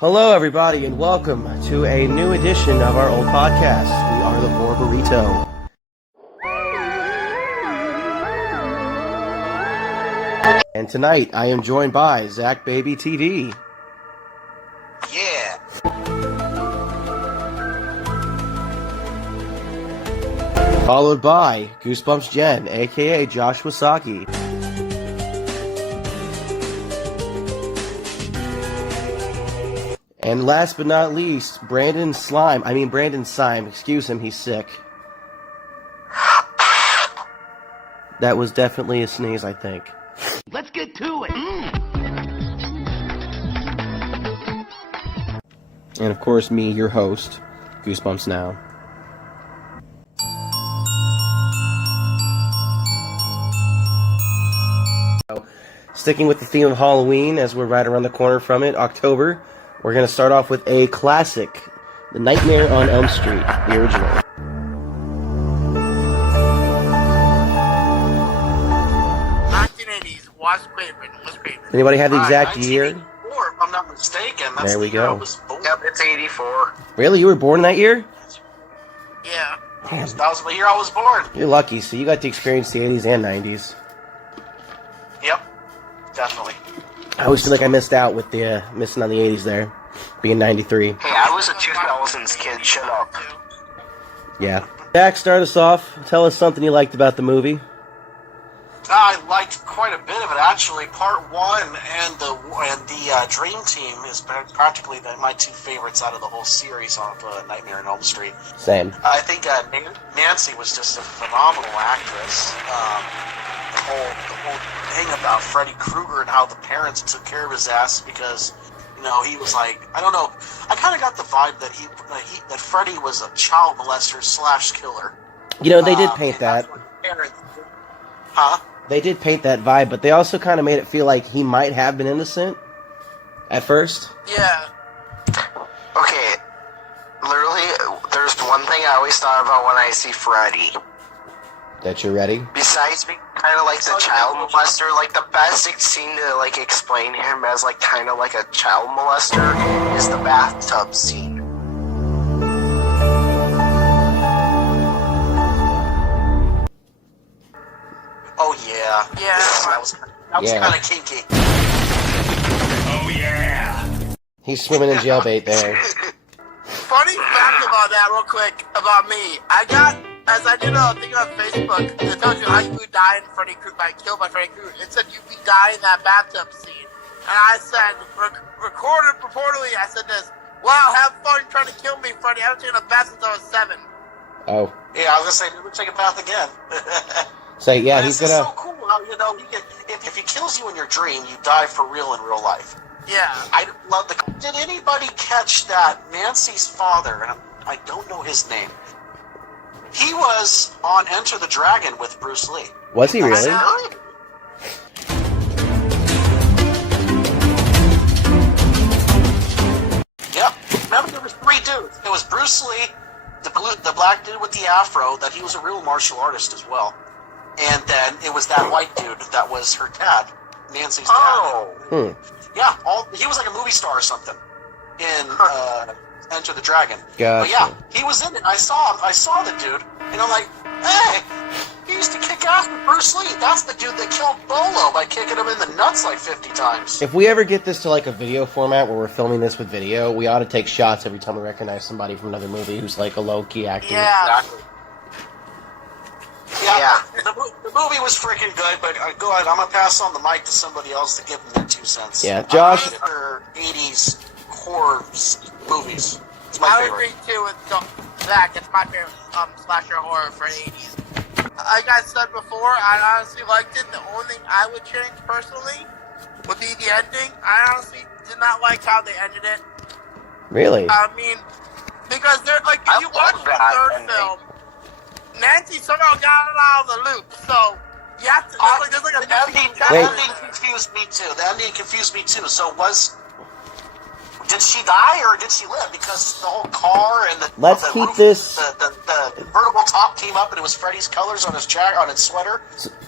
Hello, everybody, and welcome to a new edition of our old podcast. We are the Burrito. And tonight, I am joined by Zach Baby TV. Yeah. Followed by Goosebumps Jen, aka Josh Wasaki. And last but not least, Brandon Sime, excuse him, he's sick. That was definitely a sneeze, I think. Let's get to it. And of course, me, your host, Goosebumps Now. So, sticking with the theme of Halloween, as we're right around the corner from it, October, we're going to start off with a classic, The Nightmare on Elm Street, the original. 1980s, was Craven. Anybody have the exact year? 1984, if I'm not mistaken. That's There we the year go. I was born. Yep, it's 84. Really? You were born that year? Yeah. Damn. That was the year I was born. You're lucky, so you got to experience the 80s and 90s. Yep, definitely. I always feel like I missed out with the missing on the 80s there, being 93. Hey, I was a 2000s kid. Shut up. Yeah. Jack, start us off. Tell us something you liked about the movie. I liked quite a bit of it, actually. Part 1 and the Dream Team is practically my two favorites out of the whole series of Nightmare on Elm Street. Same. I think Nancy was just a phenomenal actress. The whole thing about Freddy Kruger and how the parents took care of his ass because, you know, he was like, I don't know, I kind of got the vibe that that Freddy was a child molester / killer. You know, they did paint that. Huh? They did paint that vibe, but they also kind of made it feel like he might have been innocent at first. Yeah. Okay, literally, there's one thing I always thought about when I see Freddy. That you're ready? Besides being kind of like the child molester, like the best scene to like explain him as like kind of like a child molester is the bathtub scene. Oh yeah. Yeah. That was kind of kinky. He's swimming in jailbait there. Funny fact about that, real quick, about me. As I did a thing on Facebook, it tells you how you would die in Freddy Krueger, killed by Freddy Krueger. It said you'd be dying in that bathtub scene. And I said, recorded purportedly, I said this, wow, have fun trying to kill me, Freddy. I haven't taken a bath since I was 7. Oh. Yeah, I was gonna say, never take a bath again. So, yeah, But he's it's gonna... so cool how, you know, if he kills you in your dream, you die for real in real life. Yeah. I love the... Did anybody catch that Nancy's father, and I don't know his name, he was on Enter the Dragon with Bruce Lee. Was he really? Yep. Remember, there was 3 dudes. It was Bruce Lee, the black dude with the afro, that he was a real martial artist as well. And then it was that white dude that was her dad, Nancy's dad. Oh. Yeah, he was like a movie star or something in Enter the Dragon. Gotcha. But yeah, he was in it. I saw him. I saw the dude, and I'm like, hey, he used to kick ass with Bruce Lee. That's the dude that killed Bolo by kicking him in the nuts like 50 times. If we ever get this to like a video format where we're filming this with video, we ought to take shots every time we recognize somebody from another movie who's like a low-key actor. Yeah. Exactly. Yeah. The movie was freaking good, but go ahead. I'm gonna pass on the mic to somebody else to give them their 2 cents. Yeah, Josh. Or 80s horror movies. It's my I would favorite. agree too with Zach. It's my favorite slasher horror for the 80s. Like I said before, I honestly liked it. The only thing I would change personally would be the ending. I honestly did not like how they ended it. Really? I mean, because they're like, if you watch the third film, Nancy somehow got it out of the loop. So you have to. There's like a The ending confused me too. The ending confused me too. So did she die or did she live? Because the whole car and the Let's the keep roof, this- the convertible top came up and it was Freddy's colors on his jacket, on his sweater.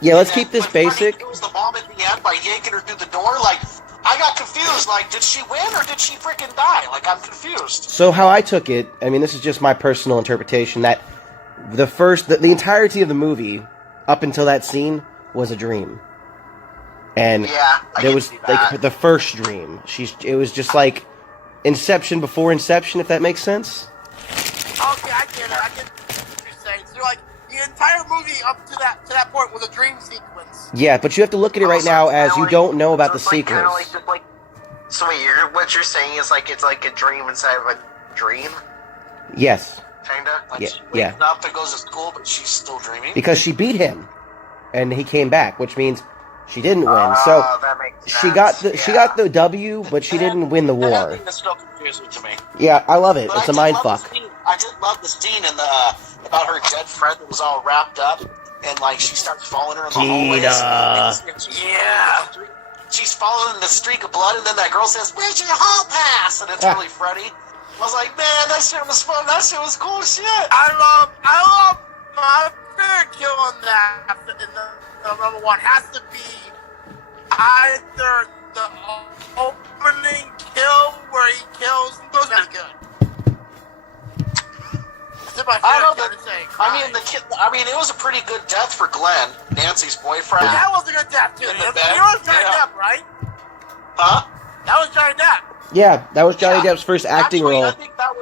Yeah, let's And keep this when Freddy basic. kills the mom at the end by yanking her through the door. Like, I got confused. Like, did she win or did she freaking die? Like, I'm confused. So how I took it, I mean, this is just my personal interpretation, that the entirety of the movie, up until that scene, was a dream. And Yeah, there was like the first dream. It was just like Inception before Inception, if that makes sense. Okay, I get it. I get what you're saying. So, like, the entire movie up to that point was a dream sequence. Yeah, but you have to look at it right now as you don't know about the sequels. So wait, what you're saying is like it's like a dream inside of a dream? Yes. Kinda? Like, she wakes up and goes to school, but she's still dreaming. Because she beat him, and he came back, which means she didn't win. So that makes she sense. she got the W, but she didn't win the war. That thing is still confusing to me. Yeah, I love it. But It's a mind fuck. I did love the scene in the about her dead friend that was all wrapped up, and like she starts following her in the hallways. Yeah. She's following the streak of blood, and then that girl says, "Where's your hall pass?" And it's really Freddy. I was like, man, that shit was fun. That shit was cool shit. I love my favorite kill on that. In the number one has to be either the opening kill where he kills. Those are good. I mean, it was a pretty good death for Glenn, Nancy's boyfriend. That was a good death too. In the It bed. was Johnny Depp, right? Huh? That was Johnny Depp. Yeah, that was Johnny Depp's first acting Actually, role. I think that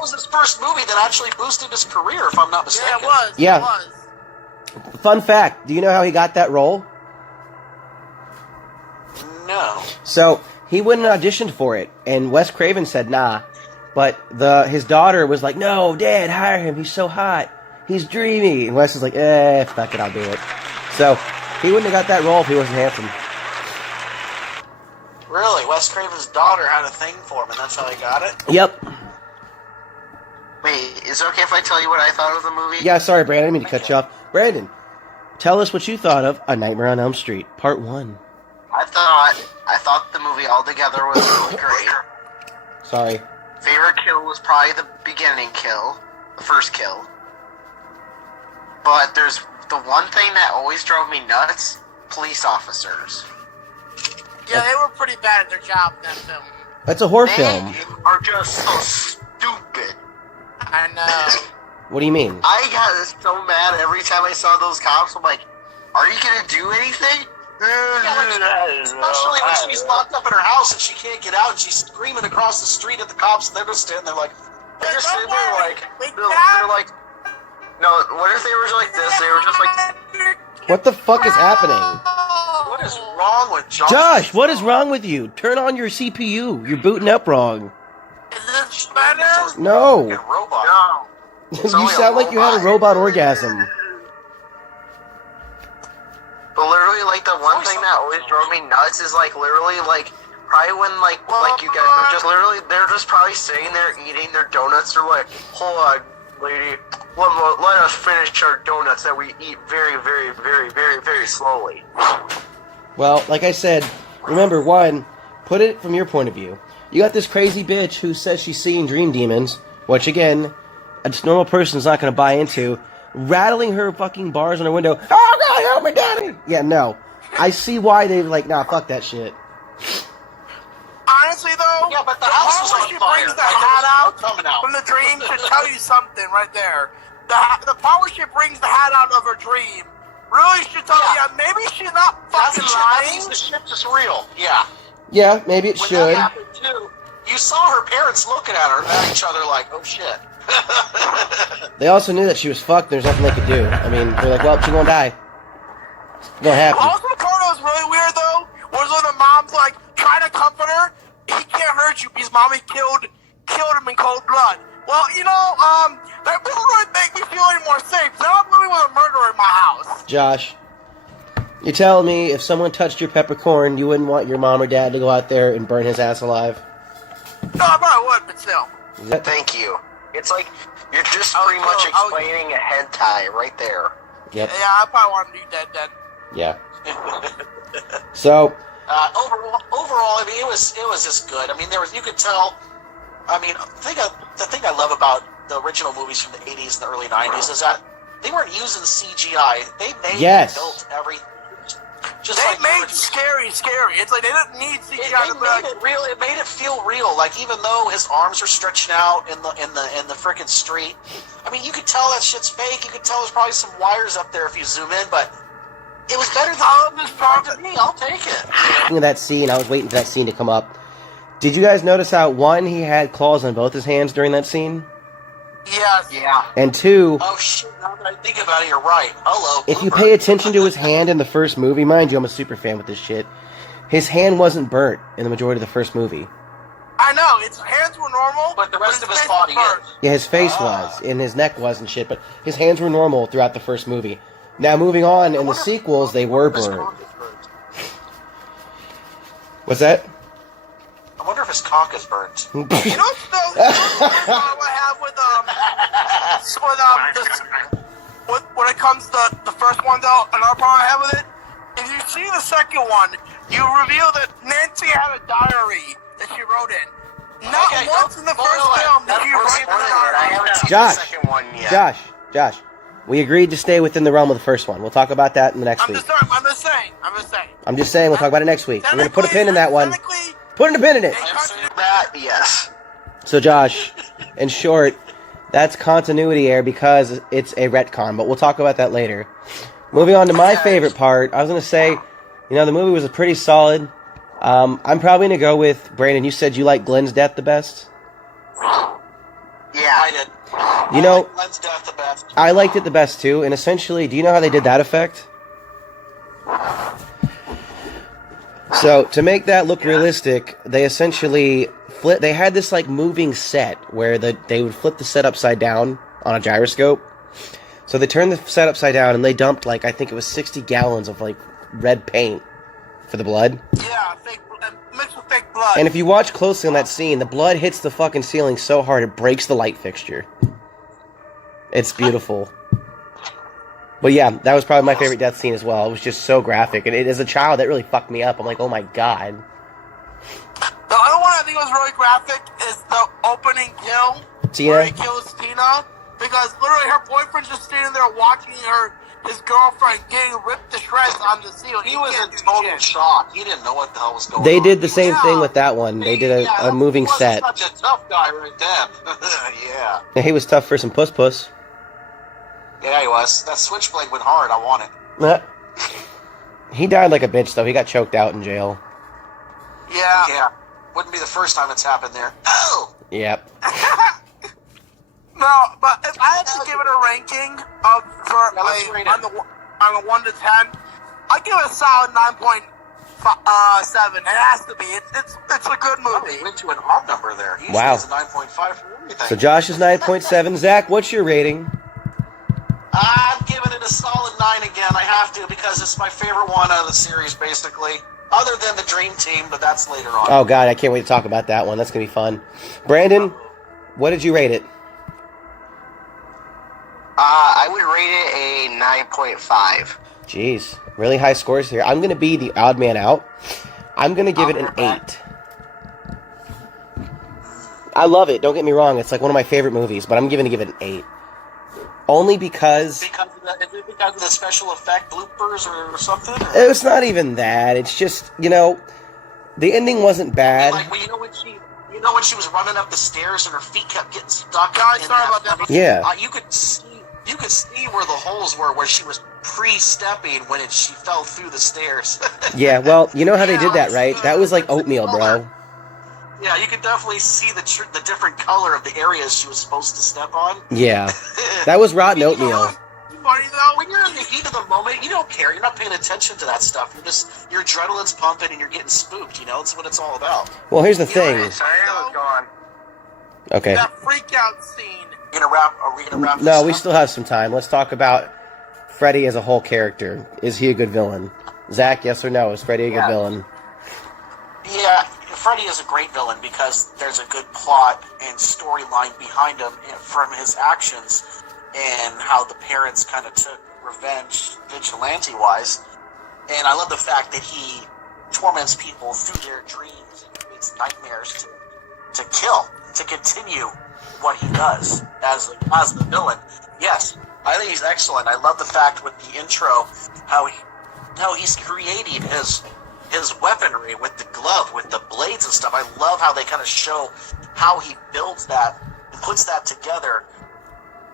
was his first movie that actually boosted his career, if I'm not mistaken. Yeah, it was. Yeah. It was. Fun fact, do you know how he got that role? No. So, he went and auditioned for it, and Wes Craven said nah. But his daughter was like, no, Dad, hire him, he's so hot. He's dreamy. And Wes is like, fuck it, I'll do it. So, he wouldn't have got that role if he wasn't handsome. Really? Wes Craven's daughter had a thing for him, and that's how he got it? Yep. Wait, is it okay if I tell you what I thought of the movie? Yeah, sorry, Brandon, I didn't mean to cut you off. Brandon, tell us what you thought of A Nightmare on Elm Street, Part 1. I thought the movie altogether was really great. Sorry. Favorite kill was probably the beginning kill, the first kill. But there's the one thing that always drove me nuts: police officers. Yeah, they were pretty bad at their job in that film. That's a horror They film. are just so stupid. I know. What do you mean? I got so mad every time I saw those cops. I'm like, are you gonna do anything? Especially when she's locked up in her house and she can't get out and she's screaming across the street at the cops and they're just standing there like, they're just sitting there like, they're like, no, what if they were like this? They were just like, What the fuck is happening? what is wrong with Josh? Josh, what is wrong with you? Turn on your CPU. You're booting up wrong. Is this better? No. Fucking robot. no. You sound like you had a robot orgasm. But literally, like, the one thing that always drove me nuts is, like, literally, like, probably when, like you guys are just literally, they're just probably sitting there eating their donuts. They're like, hold on, lady, let us finish our donuts that we eat very, very, very, very, very slowly. Well, like I said, remember, one, put it from your point of view. You got this crazy bitch who says she's seeing dream demons, which, again, a normal person's not going to buy into, rattling her fucking bars on her window. Oh, God, help me, Daddy! Yeah, no. I see why they're like, nah, fuck that shit. Honestly, though, Yeah, but the house was part on where she fire. brings the Like, there hat was out smoke coming out. from the dream should tell you something right there. The part where she brings the hat out of her dream really should tell you maybe she's not fucking That lying. means the shit is real. Yeah. Yeah, maybe it When should. that happened too, you saw her parents looking at her at each other like, oh shit. They also knew that she was fucked. There's nothing they could do. I mean, they're like, well, she's gonna die. It's gonna happen. Also, the part that was really weird though was when the mom's like trying to comfort her. He can't hurt you because mommy killed him in cold blood. Well, you know, that doesn't really make me feel any more safe. Now I'm living with a murderer in my house. Josh, you're telling me if someone touched your peppercorn, you wouldn't want your mom or dad to go out there and burn his ass alive? No, I probably would, but still. Is that- Thank you. It's like, you're just pretty much explaining a hentai right there. Yep. Yeah, I probably want to be dead then. Yeah. So, Overall, I mean, it was just good. I mean, you could tell. I mean, the thing I love about the original movies from the 80s and the early 90s is that they weren't using CGI. They made and built everything. Just They like made scary. It's like they didn't need CGI to be made it real. It made it feel real. Like even though his arms are stretching out in the frickin' street, I mean, you could tell that shit's fake. You could tell there's probably some wires up there if you zoom in, but it was better than all of this to me. I'll take it. In that scene, I was waiting for that scene to come up. Did you guys notice how, one, he had claws on both his hands during that scene? Yes. Yeah. And two... Oh, shit, now that I think about it, you're right. Hello, if you Blooper. pay attention to his hand in the first movie, mind you, I'm a super fan with this shit, his hand wasn't burnt in the majority of the first movie. I know, his hands were normal, but the rest of his face body was is. Yeah, his face was, and his neck was and shit, but his hands were normal throughout the first movie. Now, moving on, in the sequels, they were burnt. What's that? I wonder if his cock is burnt. You know, the problem I have with when it comes to the first one, though, another problem I have with it, if you see the second one, you reveal that Nancy had a diary that she wrote in. Not once in the first film did she write in the diary. I haven't seen Josh. the second one yet. Josh, we agreed to stay within the realm of the first one. We'll talk about that in the next week. I'm just saying. I'm just saying, we'll talk about it next week. We're going to put a pin in that one. Put a pin in it! That, yes. So, Josh, in short, that's continuity error because it's a retcon, but we'll talk about that later. Moving on to my favorite part, I was going to say, you know, the movie was pretty solid. I'm probably going to go with, Brandon, you said you like Glenn's death the best? Yeah, I did. You know, like Glenn's death the best. I liked it the best too, and essentially, do you know how they did that effect? So, to make that look realistic, they essentially they had this like moving set where they would flip the set upside down on a gyroscope. So they turned the set upside down and they dumped like, I think it was 60 gallons of like red paint for the blood. Yeah, mixed with fake blood. And if you watch closely on that scene, the blood hits the fucking ceiling so hard it breaks the light fixture. It's beautiful. But yeah, that was probably my favorite death scene as well. It was just so graphic. And as a child, that really fucked me up. I'm like, oh my god. The other one I think was really graphic is the opening kill. Tina? Where he kills Tina. Because literally her boyfriend's just standing there watching his girlfriend getting ripped to shreds on the seal. He was in total shock. He didn't know what the hell was going on. They did the same thing with that one. They did a moving set. He was such a tough guy right then. Yeah. Yeah, he was tough for some puss. Yeah, he was. That switchblade went hard. I want it. He died like a bitch, though. He got choked out in jail. Yeah. Yeah. Wouldn't be the first time it's happened there. Oh! Yep. No, but if I had to give it a ranking on the 1 to 10, I'd give it a solid 9.7. It has to be. It's a good movie. He went to an odd number there. He Wow. usually has a 9.5 for everything. So Josh is 9.7. Zach, what's your rating? I'm giving it a solid 9 again. I have to because it's my favorite one out of the series, basically. Other than the Dream Team, but that's later on. Oh, God, I can't wait to talk about that one. That's going to be fun. Brandon, what did you rate it? I would rate it a 9.5. Jeez, really high scores here. I'm going to be the odd man out. I'm going to give it an 8. I love it. Don't get me wrong. It's like one of my favorite movies, but I'm going to give it an 8. Only because... Is it because of the special effect bloopers or something? Or? It's not even that. It's just, you know, the ending wasn't bad. Like, well, you know when she was running up the stairs and her feet kept getting stuck. Guys, sorry about that. Yeah. You could see where the holes were where she was pre-stepping when she fell through the stairs. Yeah, well, you know how they did that, right? That was like oatmeal, bro. Yeah, you could definitely see the different color of the areas she was supposed to step on. Yeah. That was rotten oatmeal. Funny though, when you're in the heat of the moment, you don't care. You're not paying attention to that stuff. Your adrenaline's pumping and you're getting spooked. You know, it's what it's all about. Well, here's the thing. Sorry, I was gone. Okay. That freak out scene. Are we gonna wrap this No, up? we still have some time. Let's talk about Freddy as a whole character. Is he a good villain? Zach, yes or no? Is Freddy a good villain? Yeah, Freddy is a great villain because there's a good plot and storyline behind him from his actions and how the parents kind of took revenge vigilante-wise. And I love the fact that he torments people through their dreams and creates nightmares to kill, to continue what he does as the villain. Yes, I think he's excellent. I love the fact with the intro how how he's creating his weaponry with the glove, with the blades and stuff. I love how they kind of show how he builds that and puts that together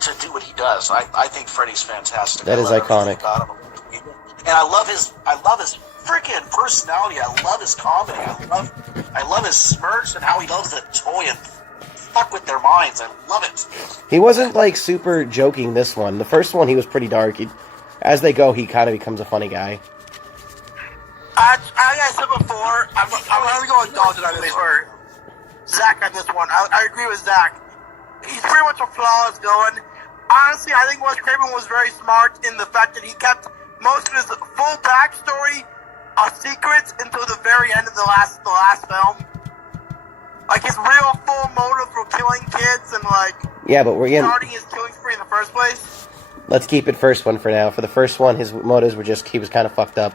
to do what he does. I think Freddy's fantastic. That is iconic. And I love his freaking personality. I love his comedy. I love his smirks and how he loves to toy and fuck with their minds. I love it. He wasn't like super joking this one. The first one he was pretty dark. As they go, he kind of becomes a funny guy. Like I said before, I'm going to go with Dalton on this, or Zach on this one. I agree with Zach. He's pretty much a flawless villain. Honestly, I think Wes Craven was very smart in the fact that he kept most of his full backstory a secret until the very end of the last film. Like his real full motive for killing kids and like but we're getting starting his killing spree in the first place. Let's keep it first one for now. For the first one, his motives were just he was kind of fucked up.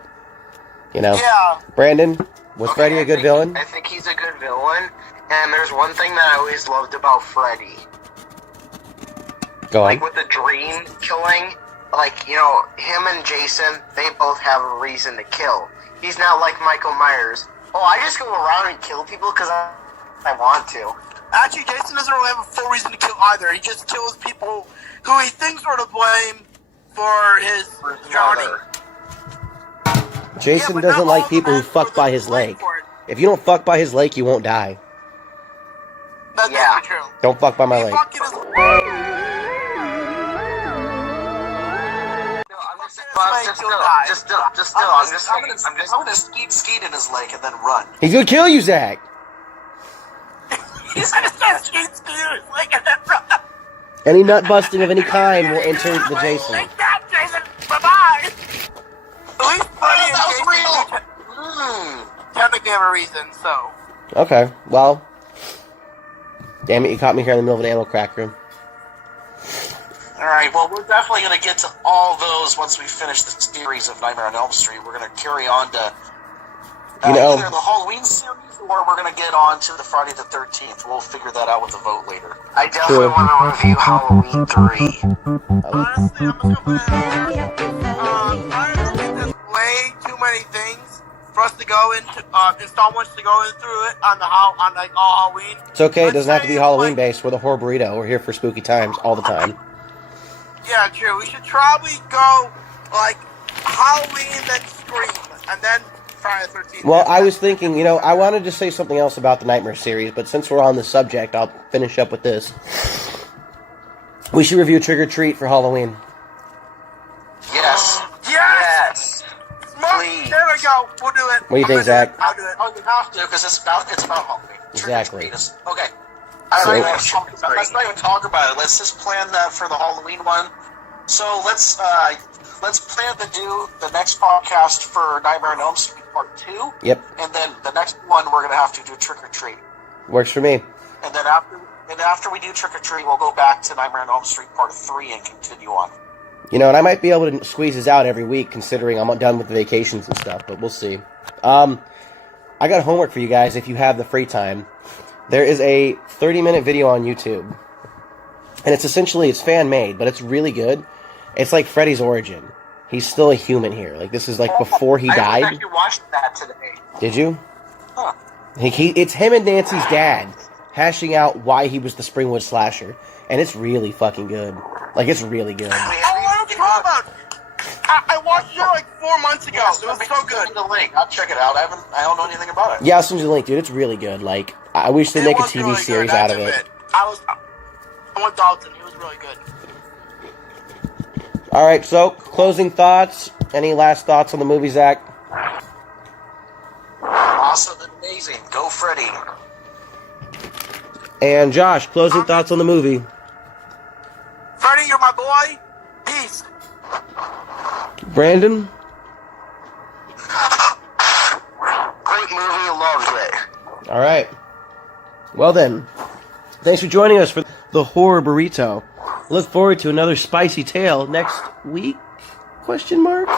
You know? Yeah. Brandon, was Freddy a good villain? I think he's a good villain, and there's one thing that I always loved about Freddy. Go on. Like with the dream killing, like, you know, him and Jason, they both have a reason to kill. He's not like Michael Myers. Oh, I just go around and kill people because I want to. Actually, Jason doesn't really have a full reason to kill either. He just kills people who he thinks are to blame for his drowning. Jason doesn't like people who fuck by his lake. If you don't fuck by his lake, you won't die. That's not true. Don't fuck by my lake. Just still. I'm gonna skeet in his lake and then run. He's gonna kill you, Zach. He's gonna start skeet in his lake and then run. Any nut busting of any kind will enter the Jason. Take that, Jason. Bye-bye. At least Freddy and Jason technically have a reason, so. Okay, well. Damn it, you caught me here in the middle of an animal crack room. Alright, well, we're definitely going to get to all those once we finish the series of Nightmare on Elm Street. We're going to carry on to either the Halloween series or we're going to get on to the Friday the 13th. We'll figure that out with the vote later. I definitely want to review Halloween 3. Honestly, I'm just going to put I don't think there's way too many things for us to go into, installments to go in through it on all Halloween. It's okay, it doesn't have to be Halloween based. We're the Horror Burrito. We're here for spooky times all the time. Yeah, true. We should probably go, like, Halloween, then Scream, and then Friday the 13th. Well, I was thinking, you know, I wanted to say something else about the Nightmare series, but since we're on the subject, I'll finish up with this. We should review Trick or Treat for Halloween. Yes. Yes! Please. There we go. We'll do it. What do you think, Zach? I'll do it. Oh, you have to, because it's about Halloween. Exactly. Okay. So- Let's not even talk about it. Let's just plan that for the Halloween one. So let's plan to do the next podcast for Nightmare on Elm Street Part 2. Yep. And then the next one we're gonna have to do Trick or Treat. Works for me. And then after we do Trick or Treat, we'll go back to Nightmare on Elm Street Part 3 and continue on. You know, and I might be able to squeeze this out every week, considering I'm done with the vacations and stuff, but we'll see. I got homework for you guys if you have the free time. There is a 30-minute video on YouTube. And it's fan-made, but it's really good. It's like Freddy's origin. He's still a human here. Like, this is like before he died. I actually watched that today. Did you? Huh. It's him and Nancy's dad hashing out why he was the Springwood slasher. And it's really fucking good. Like, it's really good. Oh, I don't think about it. I watched it like 4 months ago. Yes, It was so good. The link. I'll check it out. I don't know anything about it. Yeah, I'll send you the link, dude. It's really good. Like, I wish they'd make a TV series out of it. I went Dalton. He was really good. Alright, so, closing thoughts. Any last thoughts on the movie, Zach? Awesome and amazing. Go Freddy. And Josh, closing thoughts on the movie. Freddy, you're my boy. Peace. Brandon? Great movie, loved it. Alright. Well then, thanks for joining us for the Horror Burrito. Look forward to another spicy tale next week? Question mark?